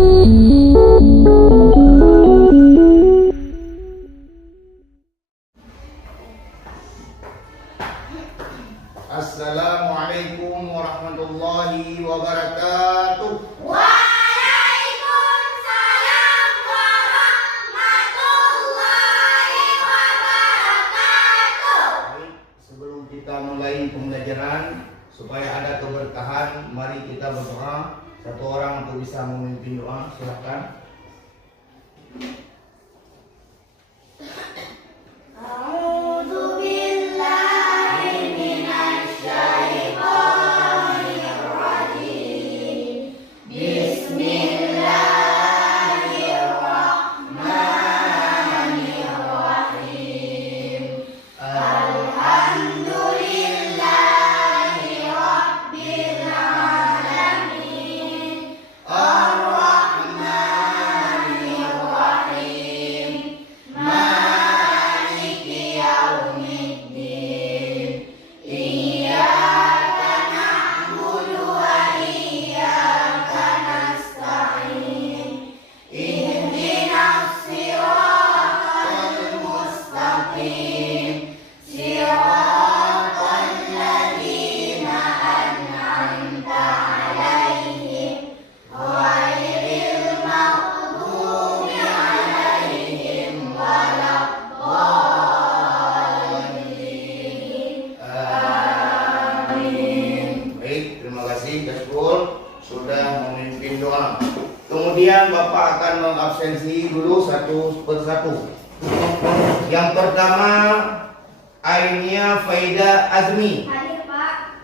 Assalamualaikum warahmatullahi wabarakatuh. Waalaikumsalam warahmatullahi wabarakatuh. Baik, sebelum kita mulai pembelajaran supaya ada keberkahan, mari kita berdoa. Satu orang untuk bisa memimpin doa, silakan. Sudah memimpin doa. Kemudian Bapak akan mengabsensi dulu satu persatu. Yang pertama Ainia Faida Azmi. Hadir, Pak.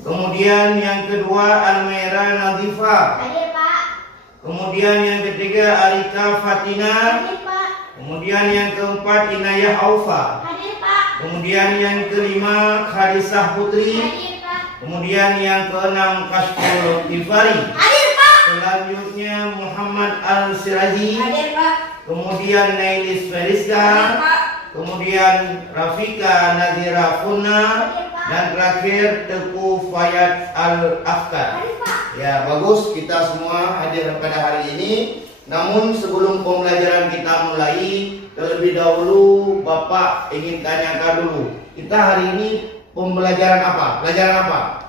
Kemudian yang kedua Almera Nadhifa. Hadir, Pak. Kemudian yang ketiga Arika Fatina. Hadir, Pak. Kemudian yang keempat Inayah Aufa. Hadir, Pak. Kemudian yang kelima Kharisah Putri. Hadir, Pak. Kemudian yang keenam Kashful Tifari. Hadir, Pak. Selanjutnya Muhammad Al-Siraji. Hadir, Pak. Kemudian Nailis Feriska. Hadir, Pak. Kemudian Rafika Nazira Funa. Hadir, Pak. Dan terakhir Teguh Fayad Al-Afkar. Hadir, Pak. Ya, bagus kita semua hadir pada hari ini. Namun sebelum pembelajaran kita mulai, terlebih dahulu Bapak ingin tanyakan dulu. Kita hari ini pembelajaran apa? Pelajaran apa?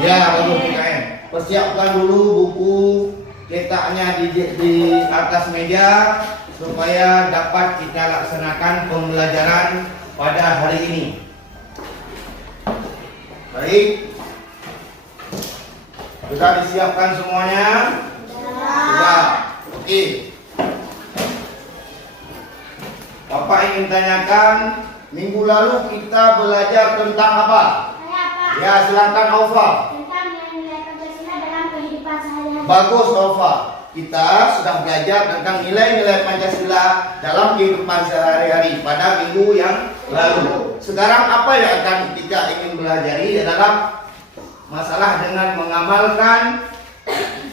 Ya, bagus PKN. Persiapkan dulu buku cetaknya di atas meja supaya dapat kita laksanakan pembelajaran pada hari ini. Baik. Sudah disiapkan semuanya? Sudah. Oke. Bapak ingin tanyakan, minggu lalu kita belajar tentang apa? Ya, silakan Aufa. Tentang nilai Pancasila dalam kehidupan sehari-hari. Bagus Aufa. Kita sudah belajar tentang nilai-nilai Pancasila dalam kehidupan sehari-hari pada minggu yang lalu. Sekarang apa yang akan kita ingin belajari adalah masalah dengan mengamalkan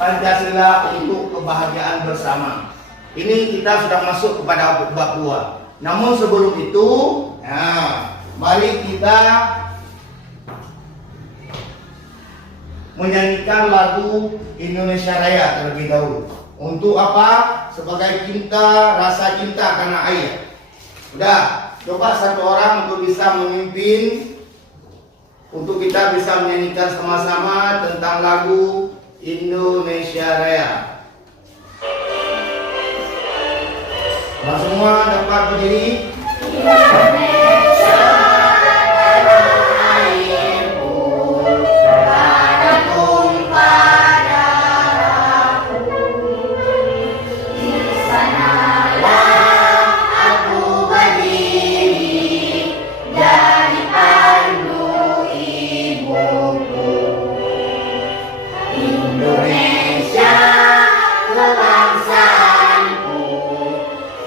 Pancasila untuk kebahagiaan bersama. Ini kita sudah masuk kepada bab 2. Namun sebelum itu, mari kita menyanyikan lagu Indonesia Raya terlebih dahulu. Untuk apa? Sebagai rasa cinta karena air. Udah, coba satu orang untuk bisa memimpin, untuk kita bisa menyanyikan sama-sama tentang lagu Indonesia Raya. Semua dapat berdiri.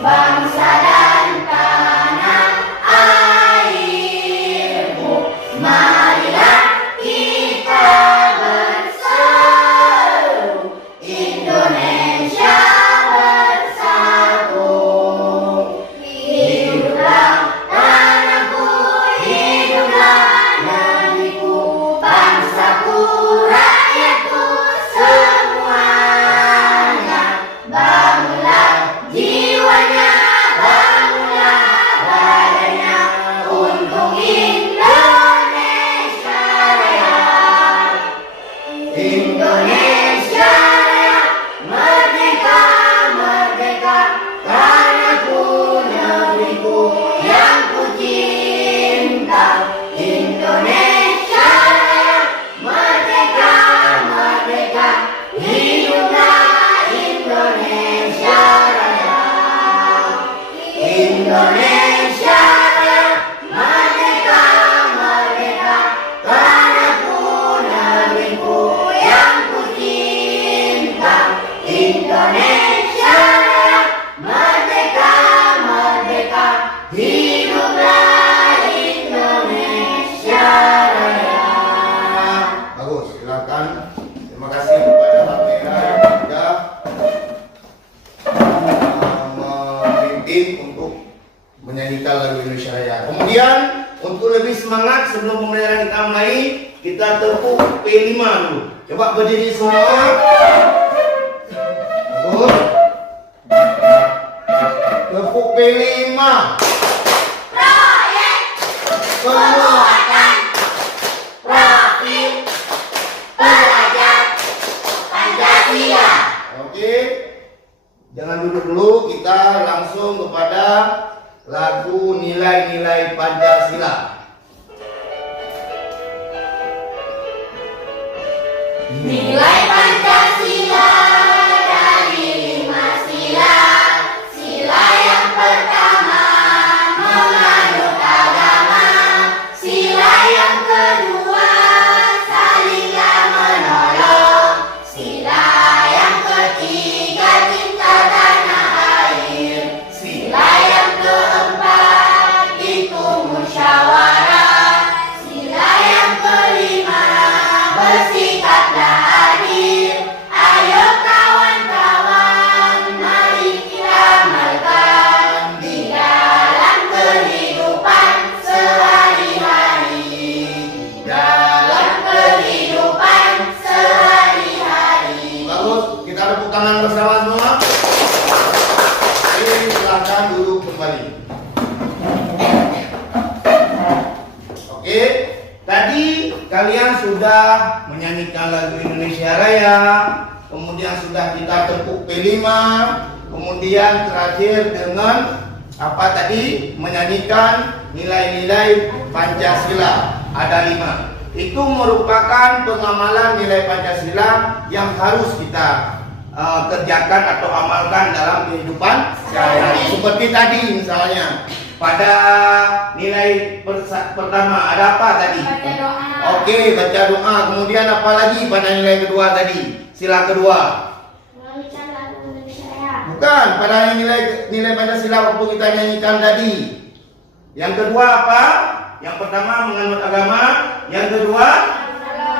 Bangsa dan tanah Indonesia merdeka, merdeka, tanahku, negeriku yang ku cinta. Indonesia merdeka, merdeka, hiduplah Indonesia Raya. Indonesia merdeka, merdeka, tanahku, negeriku yang ku cinta. Indonesia merdeka, merdeka, hiduplah Indonesia Raya. Bagus, silakan. Terima kasih kepada Pak Mera yang sudah memimpin untuk menyanyikan lagu Indonesia Raya. Kemudian untuk lebih semangat sebelum pembelajaran kita mulai, kita tepuk P5 dulu. Coba berdiri semua. Bagus. Tepuk P5. Proyek Penguatan profil pelajar Pancasila. Oke. Jangan duduk dulu, kita langsung kepada lagu nilai-nilai Pancasila. Nilai Pancasila dari 5 sila. Sila yang pertama menganut agama. Sila yang kedua salinglah menolong. Sila yang ketiga cinta tanah air. Sila yang keempat itu musyawarah. Sila yang kelima bersikaplah adil. Ayo kawan-kawan, mari kita amalkan di dalam kehidupan sehari-hari. Dalam kehidupan sehari-hari. Bagus, kita tepuk tangan bersama semua. Oke, silakan duduk kembali. Oke, tadi kalian sudah menyanyikan lagu Indonesia Raya, kemudian sudah kita tepuk P5, kemudian terakhir dengan apa tadi? Menyanyikan nilai-nilai Pancasila. Ada 5. Itu merupakan pengamalan nilai Pancasila yang harus kita kerjakan atau amalkan dalam kehidupan sehari-hari. Seperti tadi misalnya pada nilai pertama ada apa tadi? Baca doa. Oke, baca doa. Kemudian apa lagi pada nilai kedua tadi? Sila kedua. Menyanyikan lagu Indonesia Raya. Bukan, pada nilai Pancasila waktu kita nyanyikan tadi. Yang kedua apa? Yang pertama menganut agama, yang kedua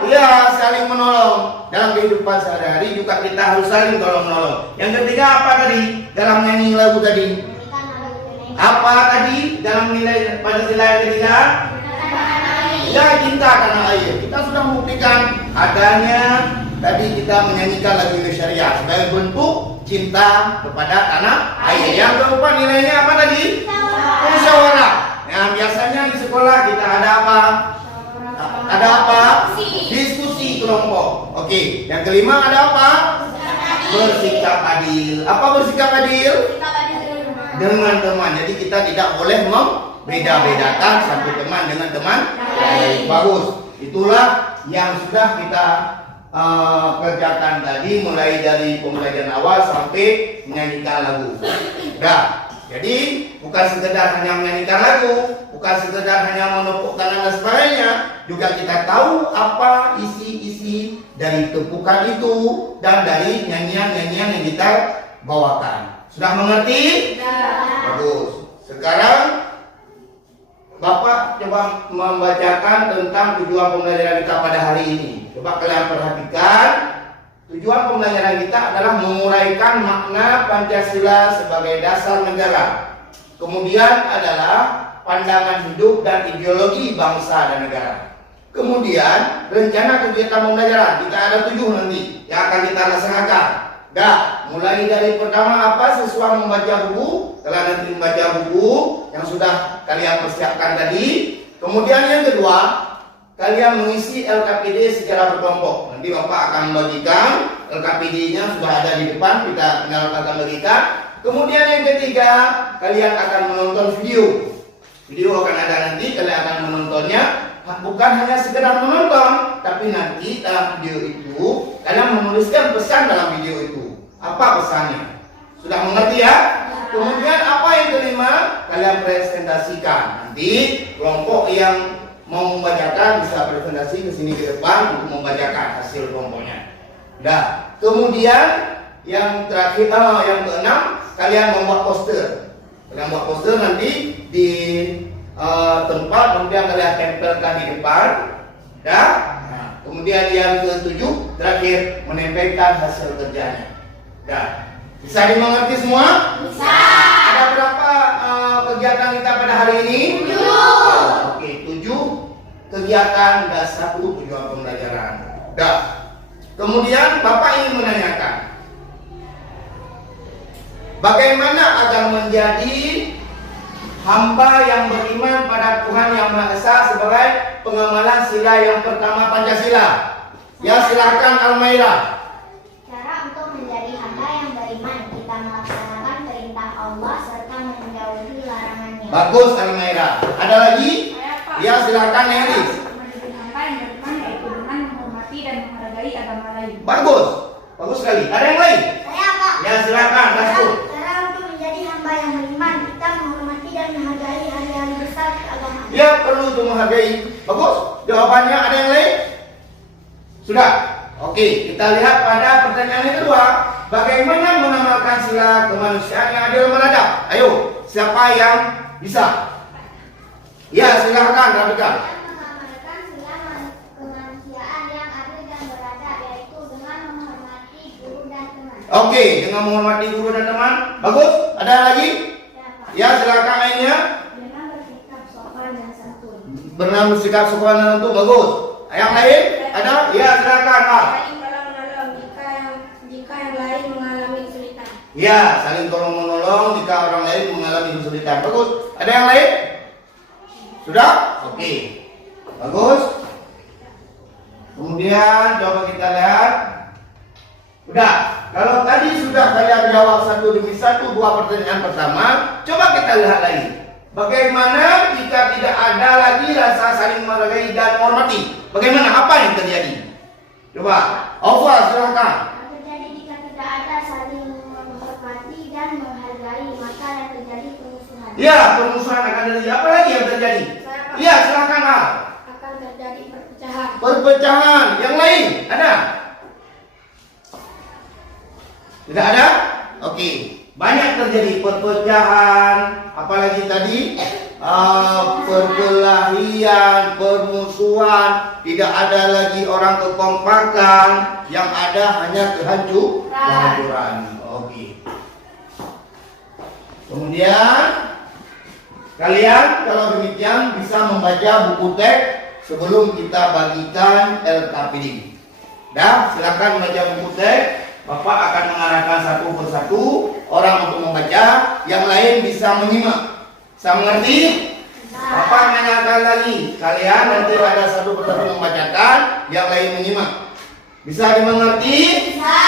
iya saling menolong. Dalam kehidupan sehari-hari juga kita harus saling tolong menolong. Yang ketiga apa tadi? Dalam nyanyi lagu tadi. Menyanyikan lagu Indonesia. Apa tadi dalam nilai Pancasila yang ketiga? Ya, cinta tanah air. Kita sudah membuktikan adanya tadi kita menyanyikan lagu Indonesia Raya sebagai bentuk cinta kepada tanah air. Yang keempat nilainya apa tadi? Musyawarah. Nah, biasanya di sekolah kita ada apa? Ada apa? Diskusi kelompok. Oke. Yang kelima ada apa? Bersikap adil. Apa bersikap adil? Dengan teman. Jadi kita tidak boleh membeda-bedakan satu teman dengan teman lain. Bagus. Itulah yang sudah kita kerjakan tadi, mulai dari pembelajaran awal sampai menyanyikan lagu. Dah. Jadi bukan sekedar hanya menyanyikan lagu, bukan sekedar hanya menepuk tangan dan sebagainya, juga kita tahu apa isi-isi dari tepukan itu dan dari nyanyian-nyanyian yang kita bawakan. Sudah mengerti? Bagus. Sekarang Bapak coba membacakan tentang tujuan pembelajaran kita pada hari ini. Coba kalian perhatikan. Tujuan pembelajaran kita adalah menguraikan makna Pancasila sebagai dasar negara. Kemudian adalah pandangan hidup dan ideologi bangsa dan negara. Kemudian rencana kegiatan pembelajaran kita ada 7 nanti yang akan kita laksanakan. Mulai dari pertama apa? Sesuai membaca buku. Telah nanti membaca buku yang sudah kalian persiapkan tadi. Kemudian yang kedua, kalian mengisi LKPD secara berkelompok. Nanti Bapak akan bagikan LKPD-nya sudah ada di depan, kita akan bagikan. Kemudian yang ketiga, kalian akan menonton video. Video akan ada nanti, kalian akan menontonnya. Bukan hanya sekedar menonton, tapi nanti dalam video itu kalian menuliskan pesan dalam video itu. Apa pesannya? Sudah mengerti ya? Kemudian apa yang kelima, kalian presentasikan. Nanti kelompok yang mau membacakan bisa presentasi ke sini ke depan untuk membacakan hasil kelompoknya. Nah, kemudian yang terakhir, yang keenam, kalian membuat poster. Kalian buat poster nanti di tempat, kemudian kalian tempelkan di depan. Ya. Nah, kemudian yang ketujuh, terakhir menempelkan hasil kerjanya. Ya. Bisa dimengerti semua? Bisa. Ada berapa kegiatan kita pada hari ini? 7. Oke, 7 kegiatan dan 1 tujuan pembelajaran. Dah. Kemudian Bapak ingin menanyakan, bagaimana agar menjadi hamba yang beriman pada Tuhan Yang Maha Esa sebagai pengamalan sila yang pertama Pancasila? Ya, silakan Almaira. Cara untuk menjadi hamba yang beriman, kita melaksanakan perintah Allah serta menjauhi larangannya. Bagus Almaira. Ada lagi? Ya, silakan Neris. Menjadi hamba yang beriman yaitu dengan menghormati dan menghargai agama lain. Bagus. Bagus sekali. Ada yang lain? Saya Pak. Ya, silakan Rasul. Cara untuk menjadi hamba yang beriman, kita menghormati dan menghargai hari-hari besar keagamaan. Ya, perlu untuk menghargai. Bagus. Jawabannya ada yang lain? Sudah. Oke, kita lihat pada pertanyaan yang kedua. Bagaimana mengamalkan sila kemanusiaan yang adil dan beradab? Ayo, siapa yang bisa? Ya, silakan Rabika. Mengamalkan sila kemanusiaan yang adil dan beradab, yaitu dengan menghormati guru dan teman. Oke, dengan menghormati guru dan teman. Bagus. Ada lagi? Ya, silakan lainnya. Dengan bersikap sopan dan santun. Bernama sikap sopan dan santun. Bagus. Yang lain? Ada? Ya, silakan Pak. Saling tolong menolong jika yang lain mengalami kesulitan. Ya, saling tolong menolong jika orang lain mengalami kesulitan. Bagus. Ada yang lain? Sudah? Oke. Bagus. Kemudian coba kita lihat. Udah. Kalau tadi sudah kalian jawab satu demi satu 2 pertanyaan pertama, coba kita lihat lagi. Bagaimana jika tidak ada lagi rasa saling menghargai dan menghormati? Bagaimana? Apa yang terjadi? Coba. Alfa, silakan. Terjadi jika tidak ada saling menghormati dan menghargai, maka yang terjadi permusuhan. Ya, permusuhan akan terjadi. Apa lagi yang terjadi? Ya, silakan Al. Akan terjadi perpecahan. Perpecahan. Yang lain ada? Tidak ada? Oke. Banyak terjadi perpecahan. Apalagi tadi perkelahian, permusuhan. Tidak ada lagi orang kekompakan. Yang ada hanya kehancuran. Oke. Kemudian kalian kalau demikian bisa membaca buku teks sebelum kita bagikan LKPD. Dah, silakan membaca buku teks. Bapak akan mengarahkan satu persatu orang untuk membaca, yang lain bisa menyimak. Bisa mengerti? Bapak menanyakan lagi. Kalian nanti ada satu persatu membacakan, yang lain menyimak. Bisa dimengerti? Bisa.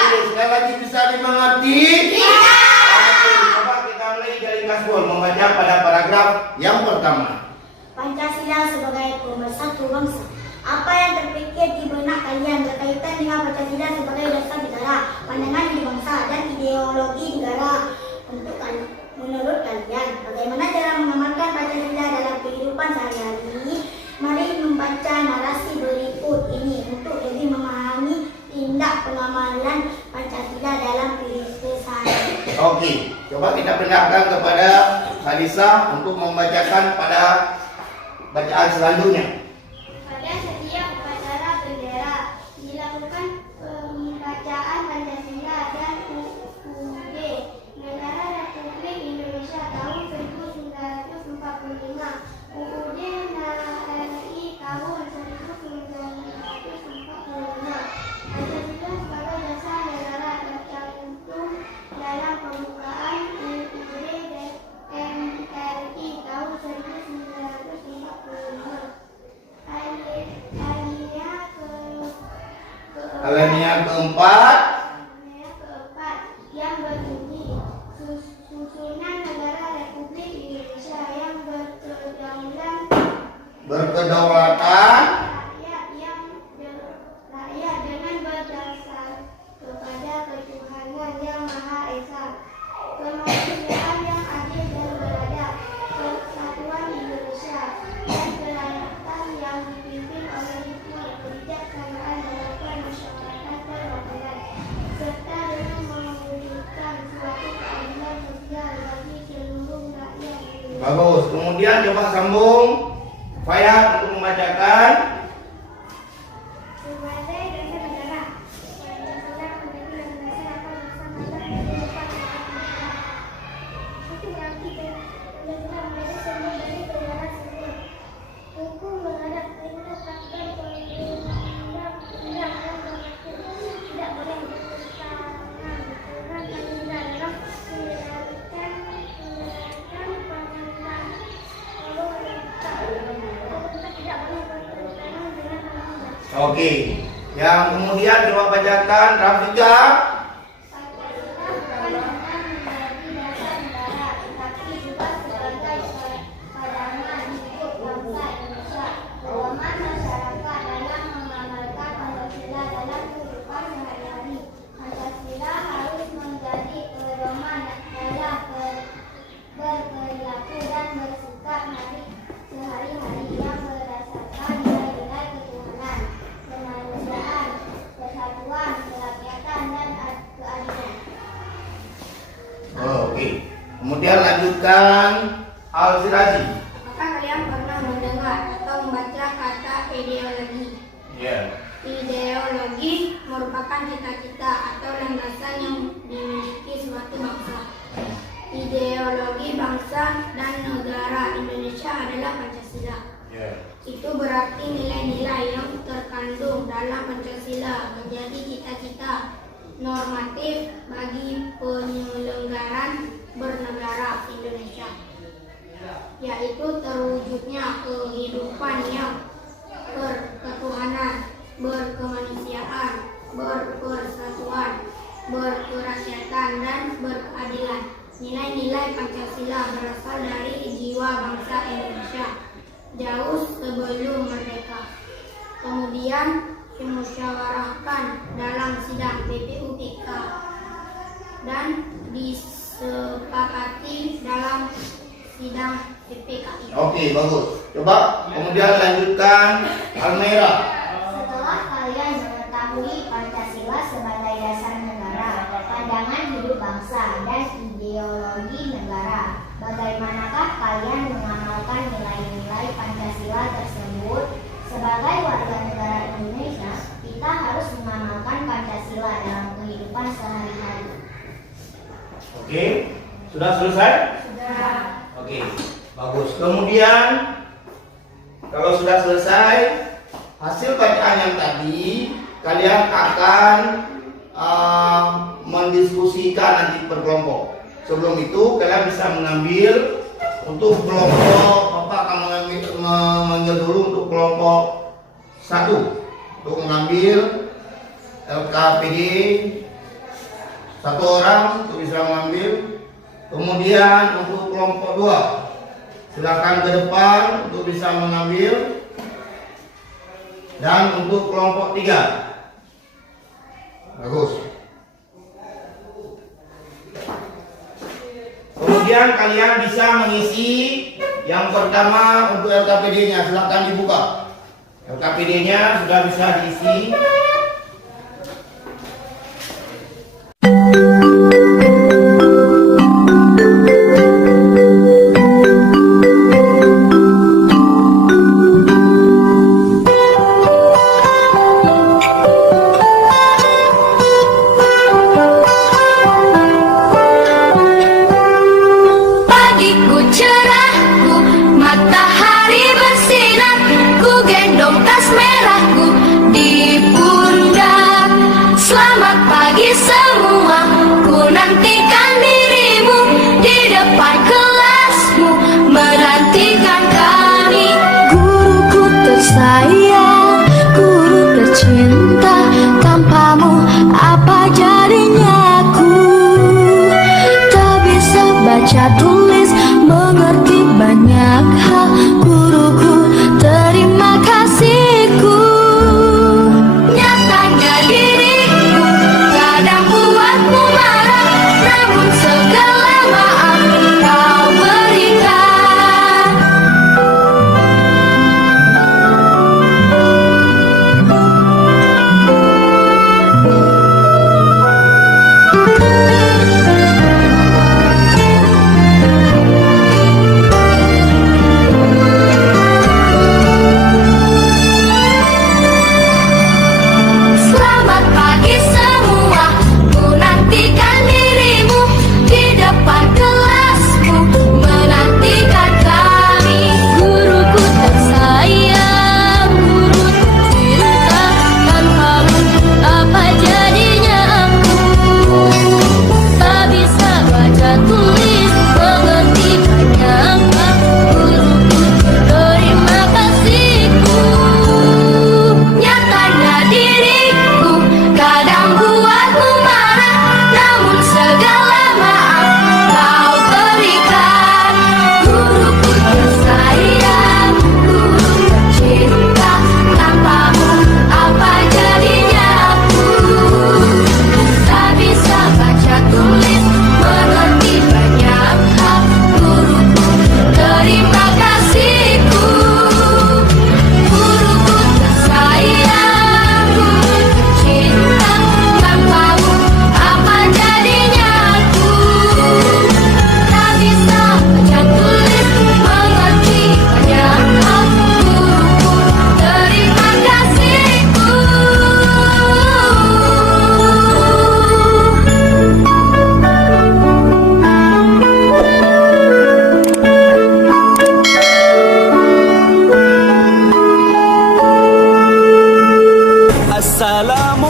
Oke, sekali lagi bisa dimengerti? Bisa. Oke, coba kita mulai dari Kasbul membaca pada paragraf yang pertama. Pancasila sebagai pemersatu bangsa. Apa yang terpikir di benak kalian berkaitan dengan Pancasila sebagai dasar negara, pandangan di bangsa, dan ideologi negara menurut kalian? Bagaimana cara mengamalkan Pancasila dalam kehidupan sehari-hari? Mari membaca narasi berikut ini untuk lebih memahami tindak pengamalan Pancasila dalam kehidupan sehari-hari. Oke, coba kita perintahkan kepada Halisa untuk membacakan pada bacaan selanjutnya. Pada setiap upacara bendera dilakukan pembacaan Pancasila dan UUD Negara Republik Indonesia tahun 1945, UUD NRI tahun 1945. Pancasila sebagai dasar negara tercantum dalam pembukaan UUD NRI tahun 1945. Alinea keempat. Alinea keempat yang berbunyi susunan negara Republik Indonesia yang berkedaulatan rakyat dengan berdasar kepada ketuhanan yang Maha Esa, kemanusiaan yang adil dan beradab, kesatuan Indonesia, dan kerakyatan yang dipimpin oleh hikmah, kebijaksanaan, dan masyarakat perwakilan, serta dengan mewujudkan suatu keadilan sosial bagi seluruh rakyat Indonesia. Bagus. Kemudian coba sambung Fayat untuk membacakan. Sebagai dasar negara, Pancasila menjadi landasan akan melaksanakan kehidupan masyarakat. Itu berarti Pancasila menjadi sumber dari negara sendiri. Hukum beradab perintah takkan undang-undang yang berlaku tidak boleh bertentangan dengan Pancasila dalam menjalankan pemerintahan. Oke. Yang kemudian coba bacakan Rafika. berperilaku dan bersikap sehari-hari yang berdasarkan nilai-nilai ketuhanan, kemanusiaan, persatuan, kerakyatan, dan keadilan. Oke. Kemudian lanjutkan Al-Sirazi. Apakah kalian pernah mendengar atau membaca kata ideologi? Ya. Ideologi merupakan cita-cita atau landasan yang dimiliki suatu bangsa. Ideologi bangsa dan negara Indonesia adalah Pancasila. Itu berarti nilai-nilai yang terkandung dalam Pancasila menjadi cita-cita normatif bagi penyelenggaraan bernegara Indonesia, yaitu terwujudnya kehidupan yang berketuhanan, berkemanusiaan, berpersatuan, berkerakyatan, dan berkeadilan. Nilai-nilai Pancasila berasal dari jiwa bangsa Indonesia jauh sebelum merdeka. Kemudian dimusyawarahkan dalam sidang BPUPK dan disepakati dalam sidang PPKI. Oke, bagus. Coba kemudian lanjutkan Almera. Setelah kalian mengetahui Pancasila sebagai dasar negara, pandangan hidup bangsa, dan ideologi negara, bagaimanakah kalian mengamalkan nilai-nilai Pancasila tersebut? Sebagai warga negara Indonesia, kita harus mengamalkan Pancasila dalam kehidupan sehari-hari. Oke, sudah selesai? Sudah. Oke, bagus. Kemudian kalau sudah selesai hasil bacaan yang tadi, kalian akan mendiskusikan nanti per kelompok. Sebelum itu kalian bisa mengambil untuk kelompok, Bapak akan mengambil dulu untuk kelompok 1 untuk mengambil LKPD 1 orang untuk bisa mengambil. Kemudian untuk kelompok 2 silakan ke depan untuk bisa mengambil. Dan untuk kelompok 3 bagus. Kemudian kalian bisa mengisi yang pertama untuk LKPD-nya, silakan dibuka. LKPD-nya sudah bisa diisi. Matahari bersinar, ku gendong tas merahku di pundak.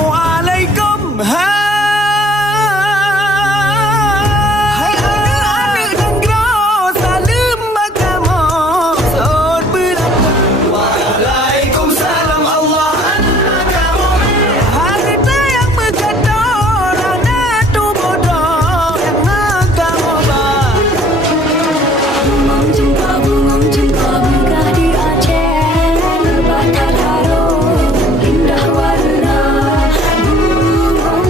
Assalamualaikum. Hai anak-anak dan gros, salam agama. Sahur berapa? Waalaikumsalam Allah anak kamu. Harta yang berkotor, anak tu bodoh yang agak obat. Bungam jempa megah di Aceh, lebat harum indah warna. Bungam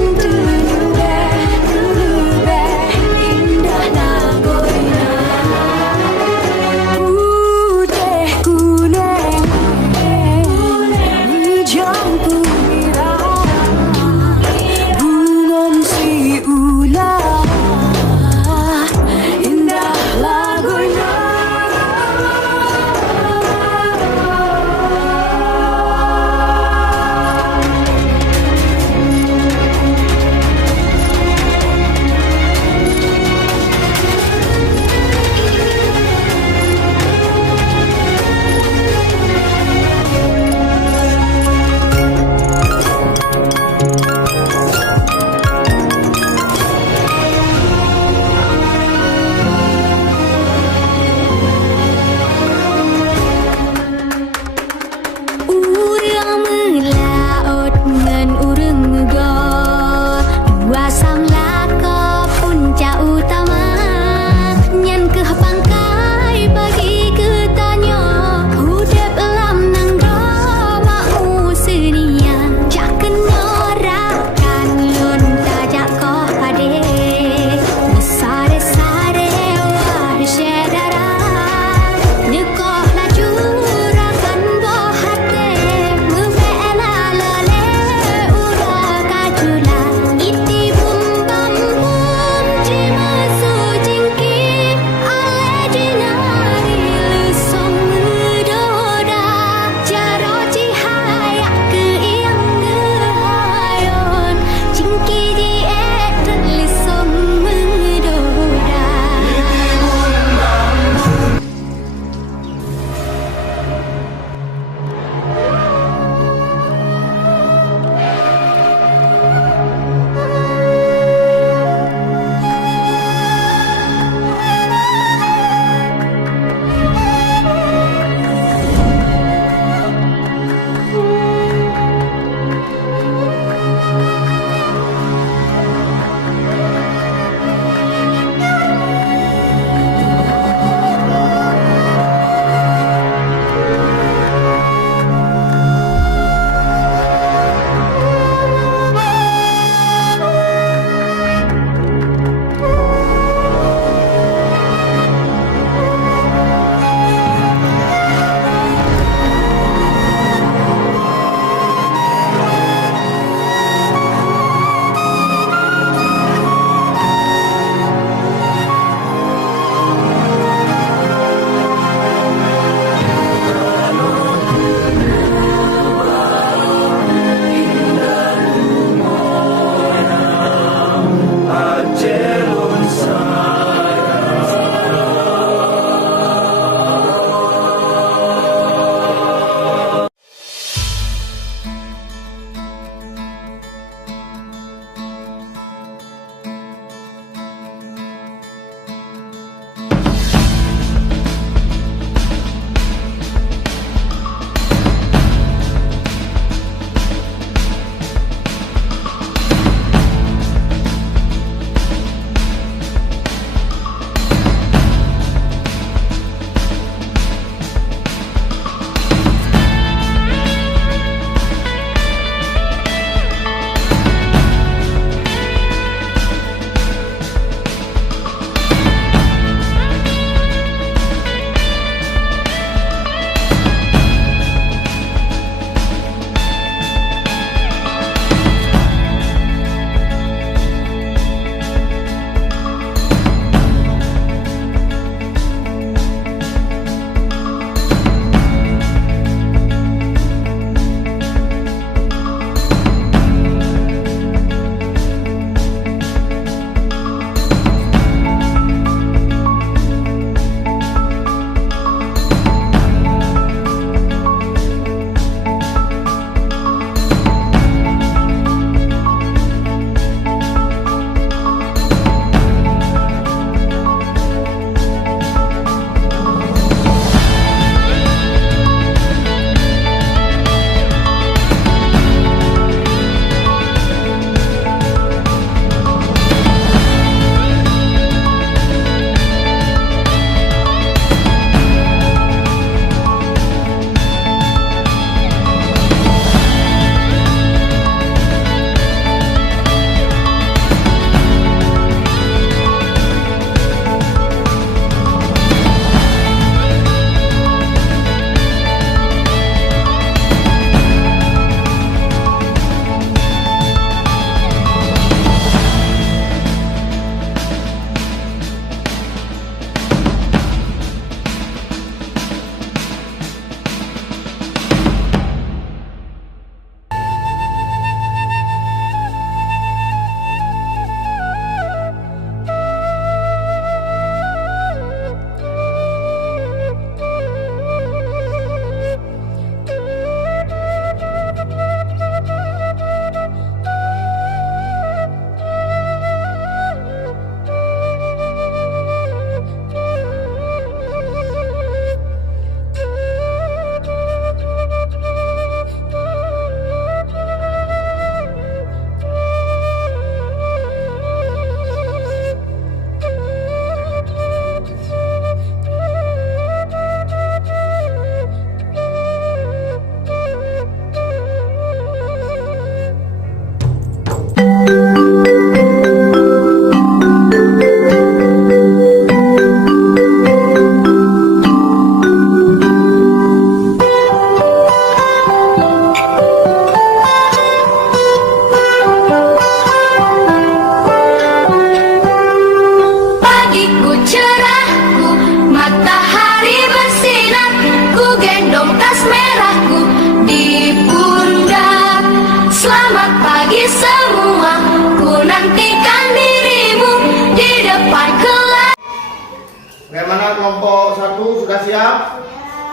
sudah siap?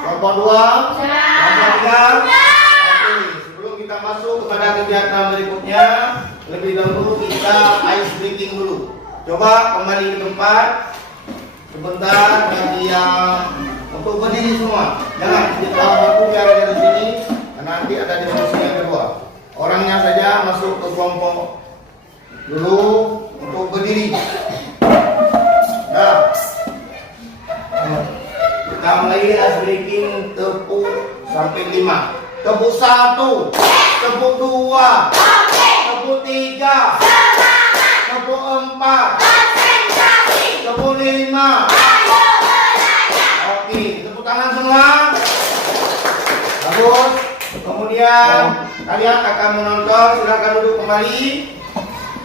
Kelompok 2? Kelompok 3? Oke, sebelum kita masuk kepada kegiatan berikutnya, lebih dahulu kita ice breaking dulu. Coba kembali ke tempat. Sebentar bagi yang untuk berdiri semua. Jangan kita waktu biar ada di sini. Nanti ada diskusi yang kedua. Orangnya saja masuk ke kelompok dulu untuk berdiri. Nah, kita mulai ice breaking tepuk sampai 5. Tepuk 1, tepuk 2, tepuk 3, tepuk 4, tepuk 5. Oke, tepuk tangan semua. Bagus. Kemudian kalian akan menonton, silakan duduk kembali.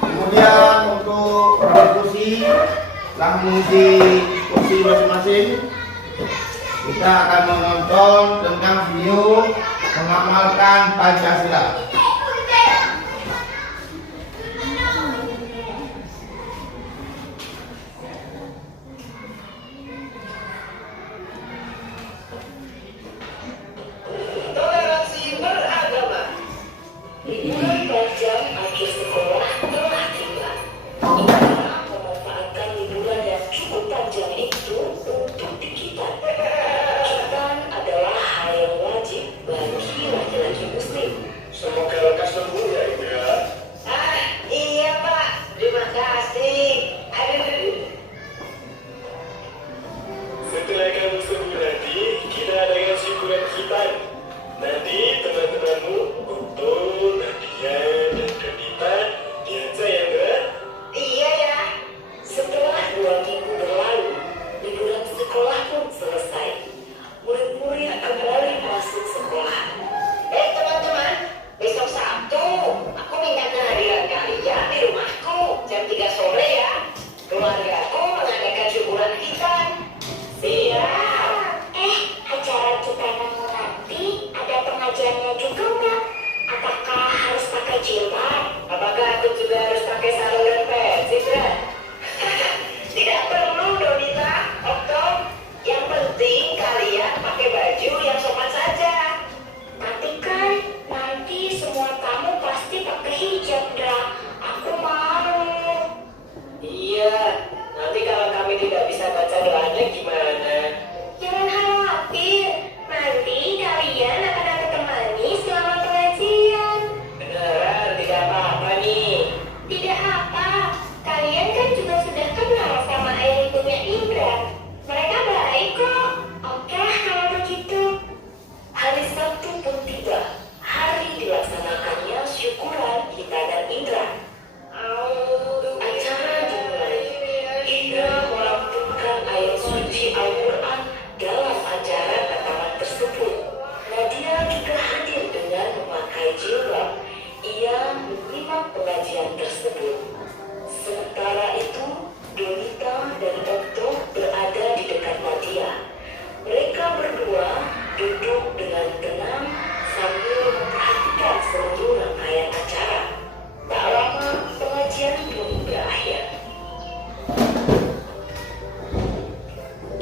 Kemudian untuk diskusi langsung mengisi kursi masing-masing. Kita akan menonton tentang video mengamalkan Pancasila. Toleransi beragama. Liburan panjang akhir sekolah telah tiba. Kita memanfaatkan liburan yang cukup panjang itu untuk dikitan. Kitan adalah hal yang wajib bagi laki-laki muslim. Semoga lekas sembuh ya Indra. Iya Pak, terima kasih. Aduh. Setelah kamu sembuh nanti, kita adakan syukuran hitam. Nanti teman-temanmu, Otto, Nadia, dan Kadita, diajak ya Indra. Iya ya. Setelah 2 minggu berlalu, liburan sekolah pun selesai. Murid-murid kembali masuk sekolah. Teman-teman, besok Sabtu aku minta kehadiran kalian di rumahku jam 3 sore ya. Keluargaku mengadakan syukuran hitam. Siap. Acara kita nanti ada pengajiannya juga nggak? Apakah harus pakai jilbab? Apakah aku juga harus pakai sarung dan peci, Bran? Tidak perlu, Donita, Okto. Yang penting kalian pakai baju yang sopan saja. Tapi kan nanti semua tamu pasti pakai hijab, Dra. Aku malu. Iya, nanti kalau kami tidak bisa baca doanya gimana? Jangan khawatir, nanti kalian akan aku temani selama pengajian. Beneran, tidak apa-apa nih. Tidak apa, kalian kan juga sudah kenal sama ayah ibunya Indra. Mereka baik kok. Oke, kalau begitu. Hari Sabtu pun tiba. Hari dilaksanakannya syukuran kita dan Indra. Acara dimulai. Indra melantunkan ayat suci Al-Quran dalam acara pertama tersebut. Nadia juga hadir dengan memakai jilbab. Ia menyimak pengajian tersebut. Sementara itu, Donita dan Okto berada di dekat Nadia. Mereka berdua duduk dengan tenang sambil memperhatikan seluruh rangkaian acara. Tak lama, pengajian pun berakhir.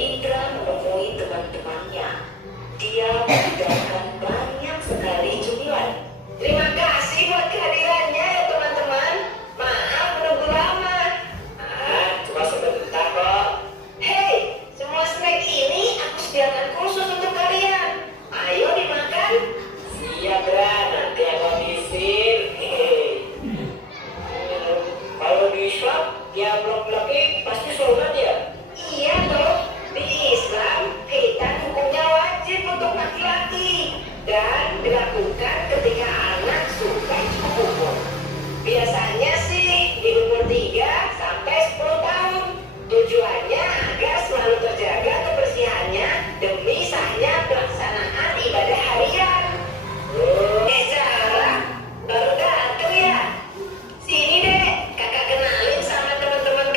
Indra menemui teman-temannya. Dia mengadakan banyak sekali cemilan. Terima kasih buat kehadirannya ya teman-teman. Maaf menunggu lama. Cuma sebentar kok. Hei, semua snack ini aku sediakan khusus untuk kalian. Ayo dimakan. Siap, Bra. Nanti aku habisin. Kalau di Islam, ya blok-bloknya pasti sholat ya? Iya dong. Di Islam, khitan hukumnya wajib untuk laki-laki dan dilakukan ketika anak sudah cukup umur. Biasanya sih di umur 3 sampai 10 tahun. Tujuannya agar selalu terjaga kebersihannya demi sahnya pelaksanaan ibadah harian. Zara, baru datang ya? Sini deh, kakak kenalin sama teman-teman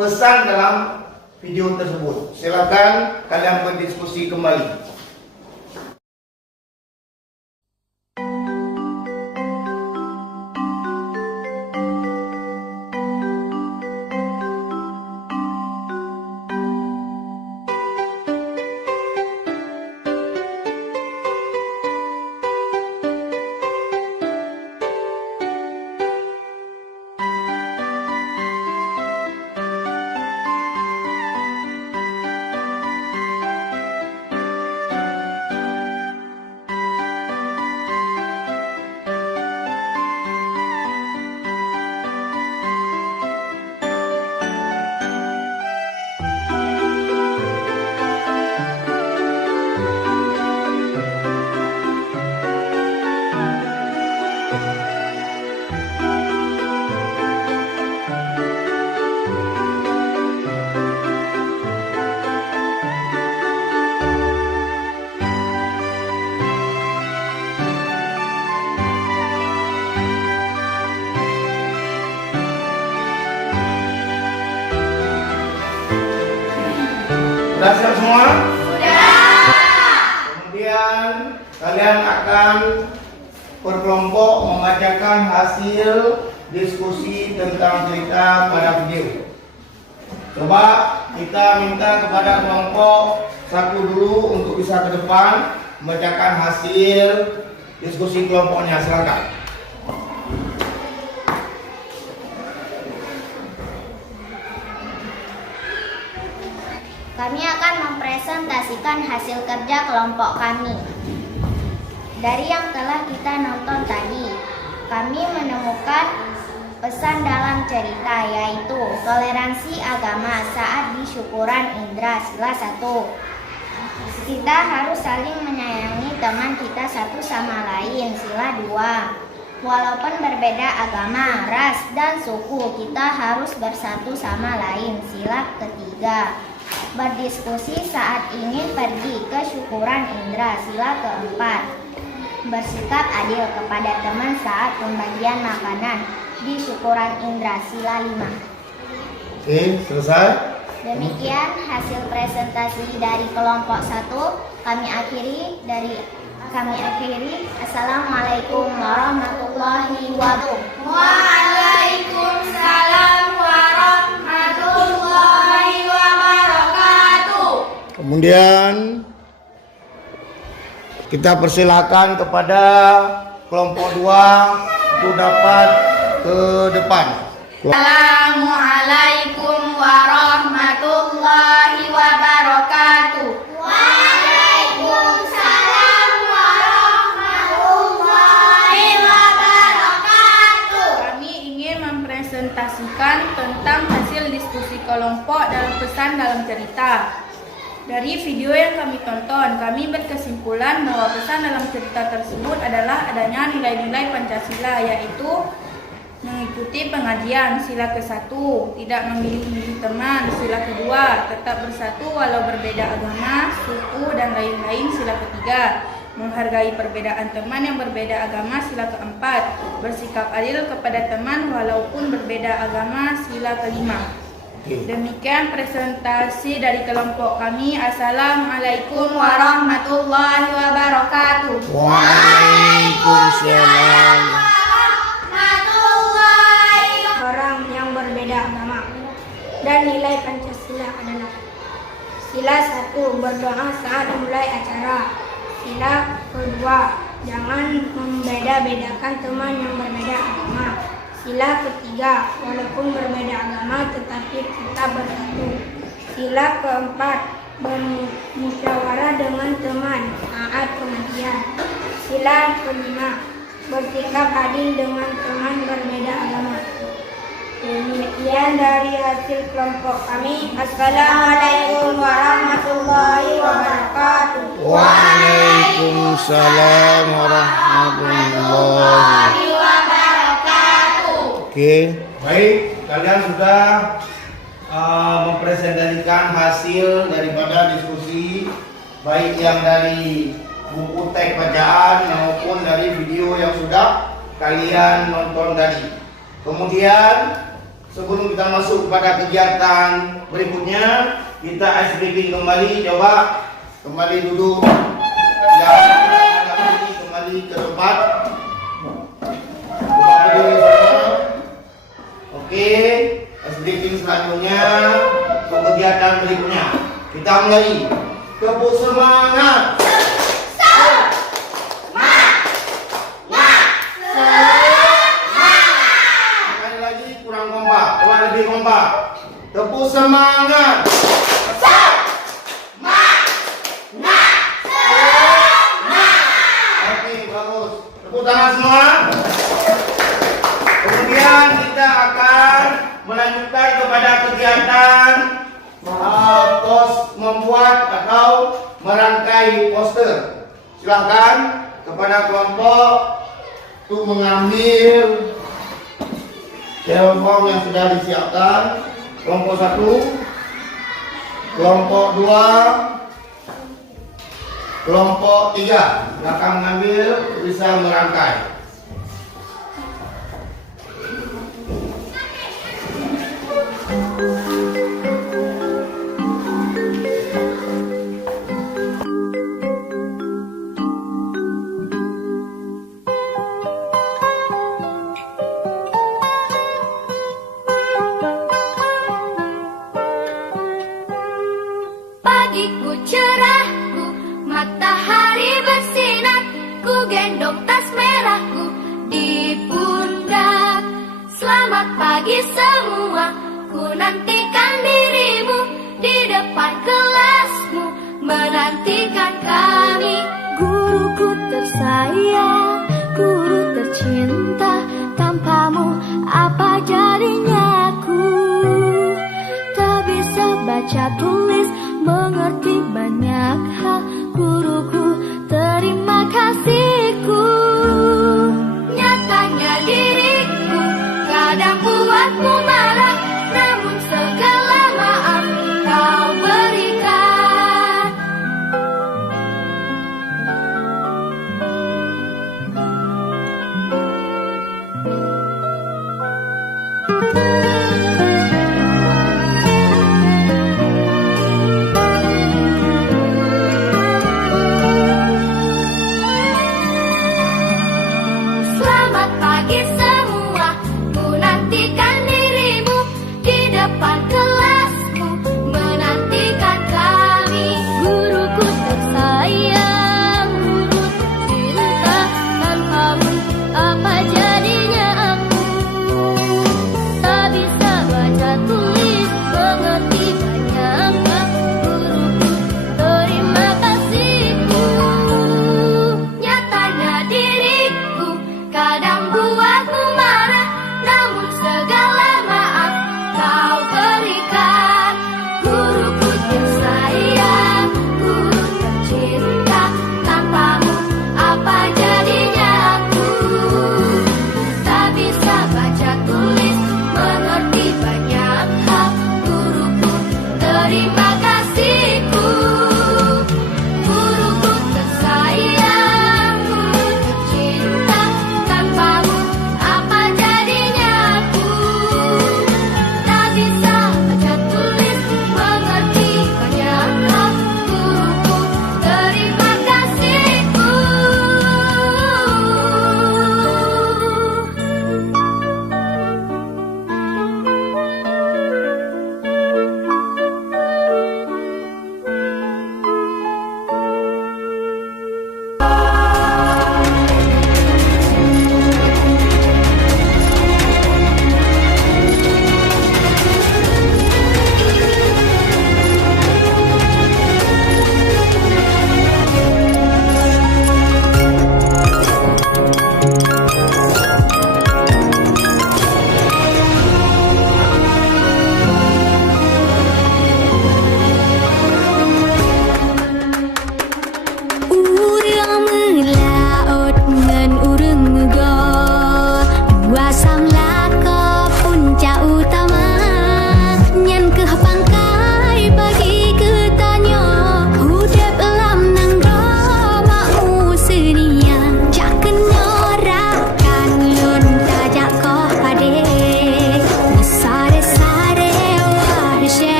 pesan dalam video tersebut. Silakan kalian berdiskusi kembali. Sudah siap semua? Sudah. Kemudian kalian akan berkelompok membacakan hasil diskusi tentang cerita pada video. Coba kita minta kepada kelompok satu dulu untuk bisa ke depan membacakan hasil diskusi kelompoknya. Silakan. Kami akan mempresentasikan hasil kerja kelompok kami. Dari yang telah kita nonton tadi, kami menemukan pesan dalam cerita, yaitu toleransi agama saat di syukuran indra sila 1. Kita harus saling menyayangi teman kita satu sama lain sila 2. Walaupun berbeda agama, ras, dan suku, kita harus bersatu sama lain sila 3. Berdiskusi saat ingin pergi ke syukuran indra sila 4. Bersikap adil kepada teman saat pembagian makanan di syukuran indra sila 5. Oke, selesai. Demikian hasil presentasi dari kelompok 1. Kami akhiri. Assalamualaikum warahmatullahi wabarakatuh. Waalaikumsalam warahmatullahi wabarakatuh. Kemudian kita persilakan kepada kelompok 2 untuk dapat ke depan. Assalamualaikum warahmatullahi wabarakatuh. Waalaikumsalam warahmatullahi wabarakatuh. Kami ingin mempresentasikan tentang hasil diskusi kelompok dalam pesan dalam cerita. Dari video yang kami tonton, kami berkesimpulan bahwa pesan dalam cerita tersebut adalah adanya nilai-nilai Pancasila, yaitu mengikuti pengajian sila ke-1, tidak memilih-milih teman sila ke-2, tetap bersatu walau berbeda agama, suku, dan lain-lain sila ke-3, menghargai perbedaan teman yang berbeda agama sila ke-4, bersikap adil kepada teman walaupun berbeda agama sila ke-5. Demikian presentasi dari kelompok kami. Assalamualaikum warahmatullahi wabarakatuh. Waalaikumsalam. Orang yang berbeda agama dan nilai Pancasila adalah: sila 1, berdoa saat memulai acara. Sila kedua, jangan membeda-bedakan teman yang berbeda agama. Sila ketiga, walaupun berbeda agama tetapi kita bersatu. Sila keempat, bermusyawarah dengan teman saat pengajian. Sila kelima, bersikap adil dengan teman berbeda agama. Demikian dari hasil kelompok kami. Assalamualaikum warahmatullahi wabarakatuh. Waalaikumsalam warahmatullahi wabarakatuh. Oke, baik, kalian sudah mempresentasikan hasil daripada diskusi, baik yang dari buku teks bacaan maupun dari video yang sudah kalian nonton tadi. Kemudian sebelum kita masuk pada kegiatan berikutnya, kita ice breaking kembali. Coba kembali duduk. Yang ada ini kembali ke tempat. Coba berdiri semua. Oke, ice breaking selanjutnya untuk kegiatan berikutnya. Kita mulai. Tepuk semangat. Sekali lagi kurang kompak, coba lebih kompak. Tepuk semangat. Oke, bagus. Tepuk tangan semua. Kemudian kita akan melanjutkan kepada kegiatan membuat atau merangkai poster. Silakan kepada kelompok untuk mengambil telepon yang sudah disiapkan. Kelompok 1, kelompok 2, kelompok 3. Silakan mengambil, bisa merangkai. Pagiku cerahku, matahari bersinar, ku gendong tas merahku di pundak. Selamat pagi semua, ku nantikan dirimu di depan kelasmu, menantikan kami. Guruku tersayang, guru tercinta, tanpamu apa jadinya aku? Tak bisa baca tulis, mengerti banyak hal. Guruku, terima kasihku. Nyatanya diriku kadang buatmu marah, namun segala maaf kau berikan.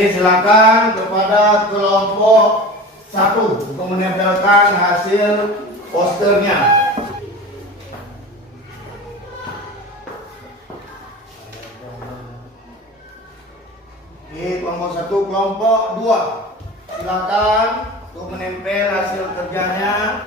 Oke, silakan kepada kelompok 1 untuk menempelkan hasil posternya. Oke, kelompok 1, kelompok 2. Silakan untuk menempel hasil kerjanya.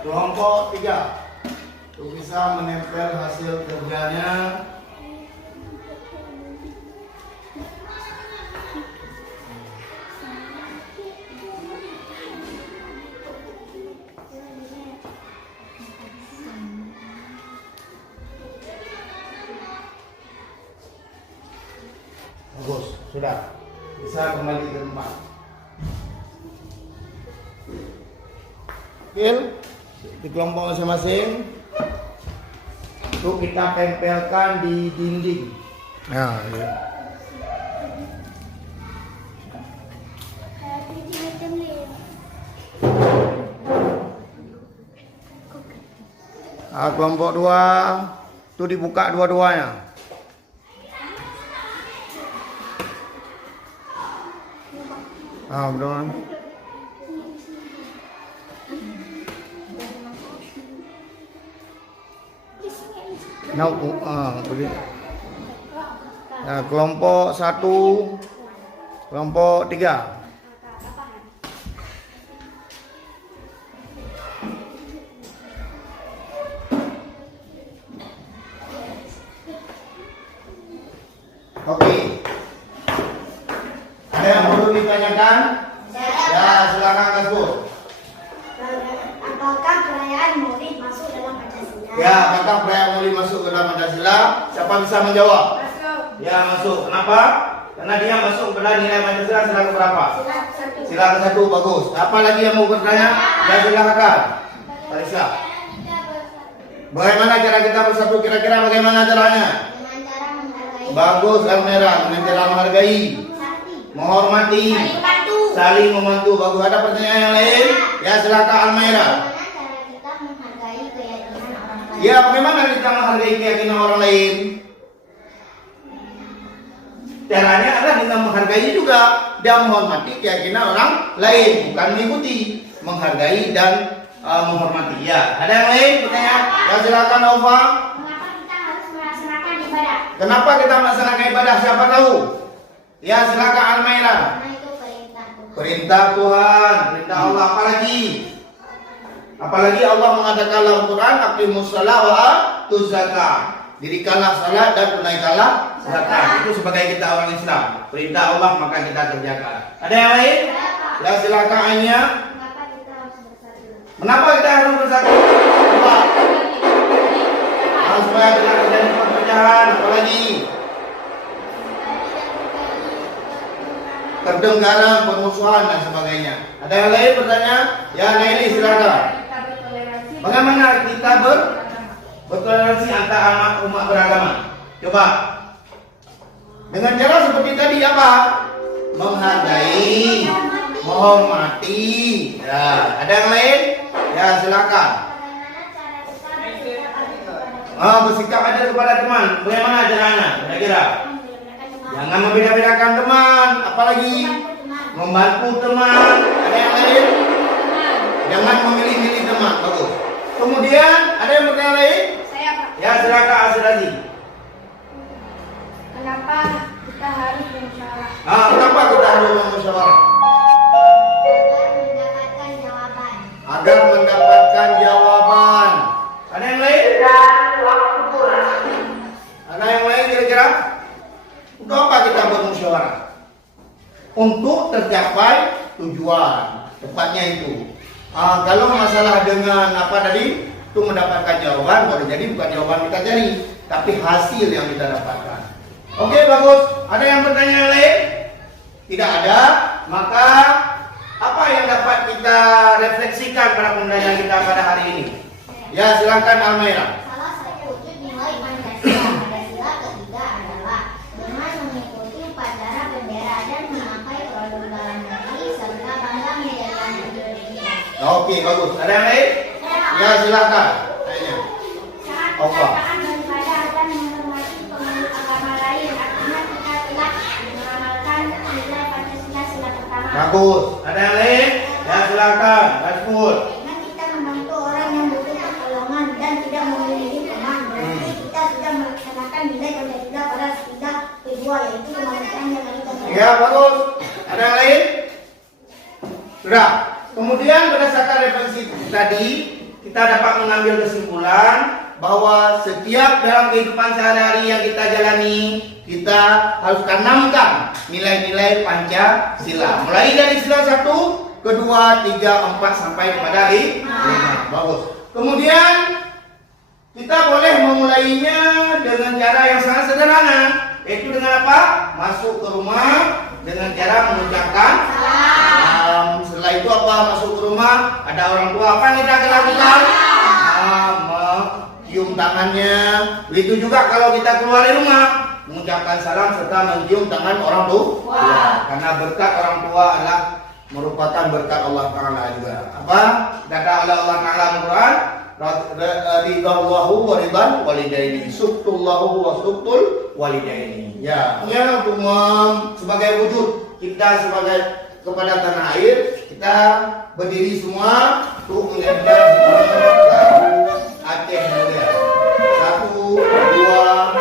Kelompok 3 untuk bisa menempel hasil kerjanya. Bagus, sudah bisa kembali ke tempat. Oke, di kelompok masing-masing untuk kita tempelkan di dinding. Nah, ya. Kelompok 2 itu dibuka dua-duanya. Betul. Nah, kelompok 1, kelompok 3. Oke. Ada yang perlu ditanyakan? Ya, silakan Kasbul. Apakah perayaan Maulid masuk dalam Pancasila? Ya, apakah perayaan Maulid masuk ke dalam Pancasila? Siapa bisa menjawab? Masuk. Ya, masuk. Kenapa? Karena dia masuk pada nilai Pancasila sila berapa? Sila ke-1, bagus. Apa lagi yang mau bertanya? Ya, silakan. Parisa. Bagaimana cara kita bersatu? Kira-kira bagaimana caranya? Dengan cara menghargai, Bagus, Almera. Dengan cara menghargai, menghormati, saling membantu. Bagus. Ada pertanyaan yang lain? Ya, silakan Almera. bagaimana cara kita menghargai keyakinan orang lain? Ya, bagaimana kita menghargai keyakinan orang lain? Caranya adalah dengan menghargai juga dan menghormati keyakinan orang lain, bukan mengikuti, menghargai dan menghormati. Ya, ada yang lain pertanyaan? Ya, silakan Ova. Mengapa kita harus melaksanakan ibadah? Kenapa kita melaksanakan ibadah? Siapa tahu? Ya, silakan Almaira. Karena itu perintah Tuhan. Perintah Tuhan, perintah Allah. Apalagi Allah mengatakan dalam Quran, aqimus shalah wa atuz zakah. Dirikanlah salat dan tunaikanlah zakat. Itu sebagai kita orang Islam. Perintah Allah maka kita kerjakan. Ada yang lain? Ya, silakan Anya. Mengapa kita harus bersatu? Kenapa kita harus bersatu? Coba. Supaya tidak terjadi perpecahan. Apalagi kedenggaran, permusuhan dan sebagainya. Ada yang lain bertanya? Ya, Naili silakan. Bagaimana kita bertoleransi antar umat beragama? Coba. Dengan cara seperti tadi apa? Menghargai, menghormati. Ya, ada yang lain? Ya, silakan. Bersikap adil kepada teman. Bagaimana caranya? Kira-kira? Jangan membeda-bedakan teman, apalagi membantu teman. Ada yang lain? Jangan memilih-milih teman. Bagus. Kemudian ada yang bertanya lain? Saya Pak. Ya, silakan Asradi. Kenapa kita harus bermusyawarah? Kenapa kita harus bermusyawarah? Agar mendapatkan jawaban. Agar mendapatkan jawaban. Ada yang lain? Ada yang lain kira-kira? Untuk apa kita bermusyawarah? Untuk tercapai tujuan. Tepatnya itu. Kalau masalah dengan apa tadi? Itu mendapatkan jawaban, boleh jadi bukan jawaban kita cari, tapi hasil yang kita dapatkan. Oke, bagus. Ada yang bertanya yang lain? Tidak ada. Maka apa yang dapat kita refleksikan pada pembelajaran kita pada hari ini? Ya, silakan Almaira. Salah satu wujud nilai Pancasila ketiga adalah dengan mengikuti upacara bendera dan memakai produk dalam negeri Oke, bagus. Ada yang lain? Ya, silakan. Tanya. Sangat Apa? perkataan daripada dan menghormati pemeluk agama lain. Artinya kita telah mengamalkan nilai Pancasila sila pertama. Bagus. Ada yang lain? Ya, silakan. Rajmul. Dengan kita membantu orang yang butuh pertolongan dan tidak memiliki teman, berarti kita sudah melaksanakan nilai Pancasila pada sila kedua, yaitu kemanusiaan yang ada di Ya, bagus. Ada yang lain? Sudah. Kemudian berdasarkan referensi tadi, kita dapat mengambil kesimpulan bahwa setiap dalam kehidupan sehari-hari yang kita jalani, kita harus tanamkan nilai-nilai Pancasila. Mulai dari sila 1, kedua, 3, 4 sampai kepada 5. Bagus. Kemudian kita boleh memulainya dengan cara yang sangat sederhana, yaitu dengan apa? Masuk ke rumah dengan cara mengucapkan salam. Setelah itu apa? Masuk ke rumah, ada orang tua, apa yang kita akan lakukan? Mencium tangannya. Begitu juga kalau kita keluar dari rumah, mengucapkan salam serta mencium tangan orang tua. Karena berkat orang tua adalah merupakan berkat Allah Taala juga. Apa? Kata Allah Taala Al-Quran, ridallahu wa ridal walidaini, suktullahu wa suktul walidaini. Ya, ini untuk sebagai wujud kita sebagai kepada tanah air, kita berdiri semua untuk menyanyikan Aceh Mulia. 1, 2.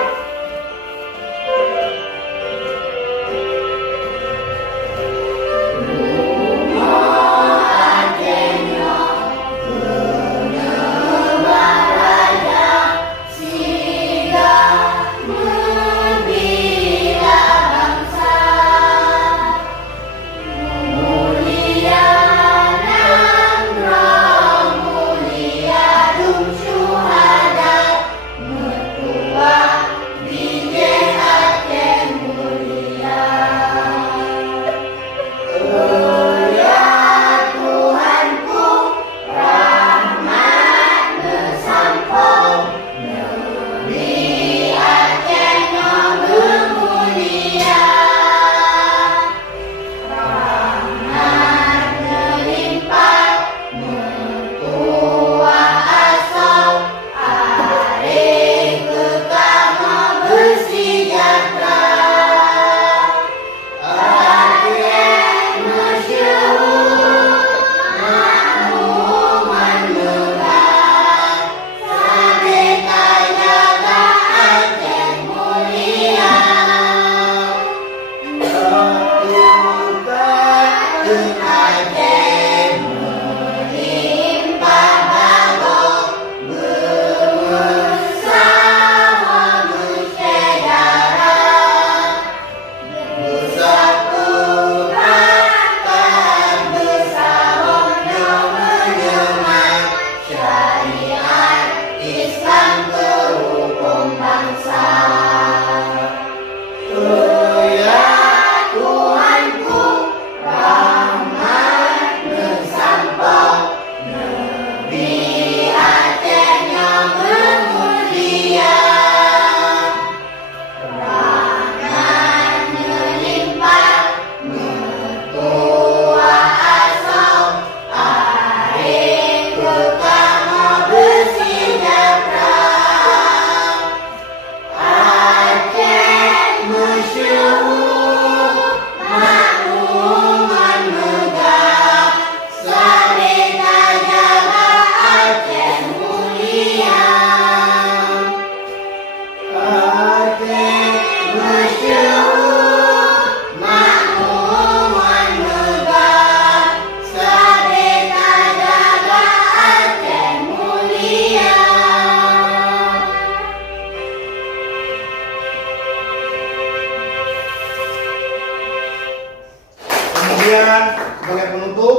Kemudian sebagai penutup,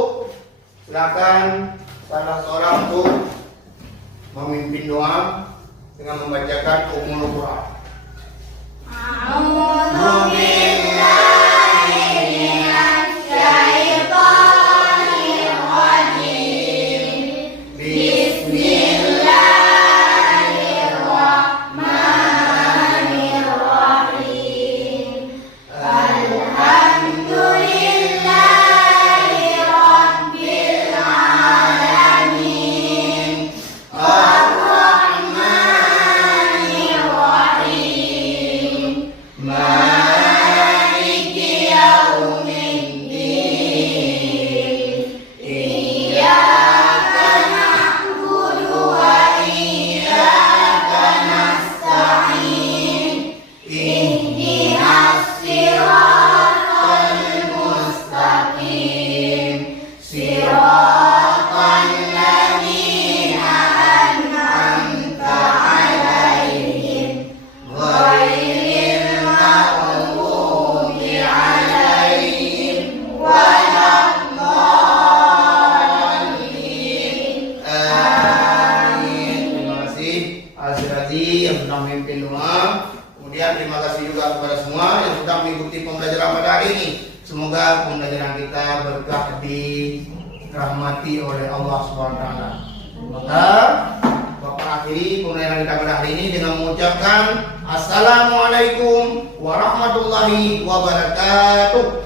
silakan salah seorang untuk memimpin doa dengan membacakan Ummul Quran. Alhamdulillahirabbil alamin. Semoga pembelajaran kita berkah dirahmati oleh Allah SWT. Maka Bapak akhiri pembelajaran kita pada hari ini dengan mengucapkan Assalamualaikum warahmatullahi wabarakatuh.